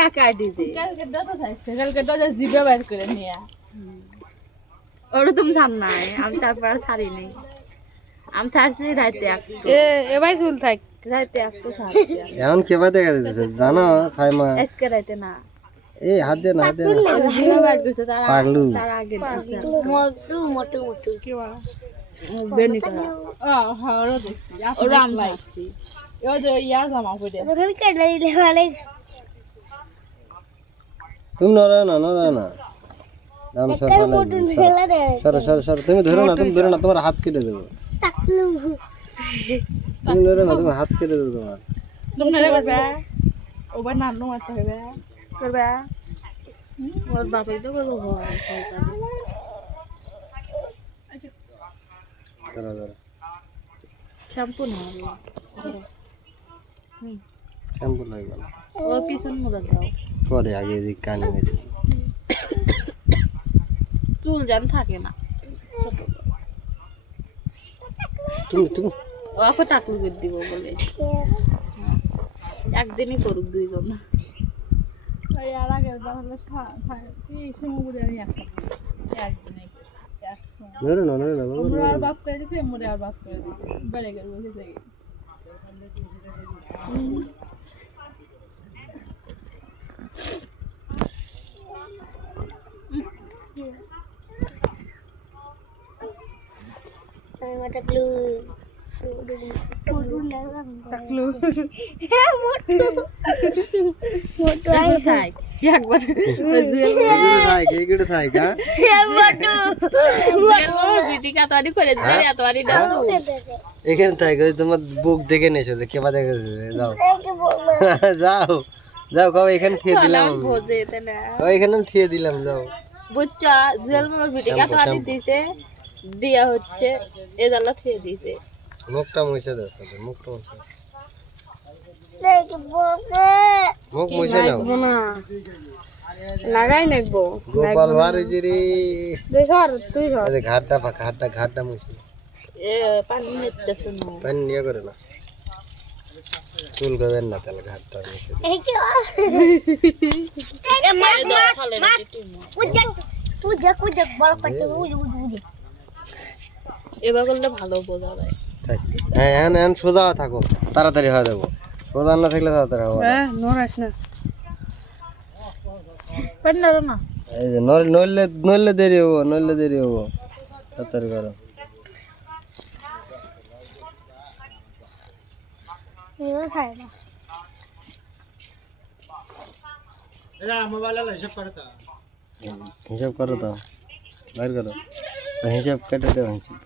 একা দিতে কালকে দাদা থাকছে কালকে দাদা জিবে বাইর করে নিয়া ওটা তুমি জান না আমি তারপর ছাড়ি নাই আমি ছাড়ছি রাইতে একটু এ ভাই চুল থাক রাইতে একটু ছাড়ছি এখন কেবা দেখা যাচ্ছে জানো সাইমা আজকে রাইতে না এই হাত দে না জিবে বাইর করছে পাগলু তার আগে মোটু মোটু মোটু কি বলা বেনি করা হ্যাঁ ওরা দেখছি ওরা আমি দেখছি ও যে ইয়া জামা পড়ে তুমি নড়ো না দাম সর তুমি ধরো না তোমার হাত কেটে দেবো তুমি নড়ো না তোমার হাত কেটে দেবো তোমার তুমি নড়ে করবে ওবার নানু মারতে হবে করবে ওর বাপে তো বলো হয় শ্যাম্পু না শ্যাম্পু লাগবে না ও পিছন মুড়া দাও পরে আগে এদিক কানে মেরে চুল জান থাকে না তুমি ওকে টাকলু করে দিব বলে একদিনই করুক দুইজন আর আগে তাহলে একদিনে নড়ো না আমরা আর বাপ করে দিছি মোরে আর বাপ করে দিছি বেড়ে গেল বসে টাকলু টাকলু মোটু থাক একবার এইগুলো থাক এখানে থাক তোমার বুক দেখে নেছো কেবা দেখে যাও যাও কও এখানে থিয়ে দিলাম এখানে থিয়ে দিলাম যাও বুচ্চা জুয়েল মোর ভিডিও কত আনি দিছে দিয়া হচ্ছে এ জালা থিয়ে দিছে মুখটা মুছে দাও সব মুখটা মুছে মুখ মুছে নাও লাগাই নাকবো গোপাল ভারি রে তুই সর আরে ঘাটটা মুছে এ পানি নিতেছ না পানি নিয়ে করে না চুল গবেন না তাহলে ঘাটটা মুছে এবার করলে ভালো বোঝা যায় হ্যাঁ এখন সোজা থাকো তাড়াতাড়ি হয়ে যাবো সোজা না থাকলে তাড়াতাড়ি হবে হ্যাঁ নড়াস না না এই যে নড়লে দেরি হবো তাড়াতাড়ি করো হিসাব করো তো বাইর করো হিসাব কেটে দাও হিসাব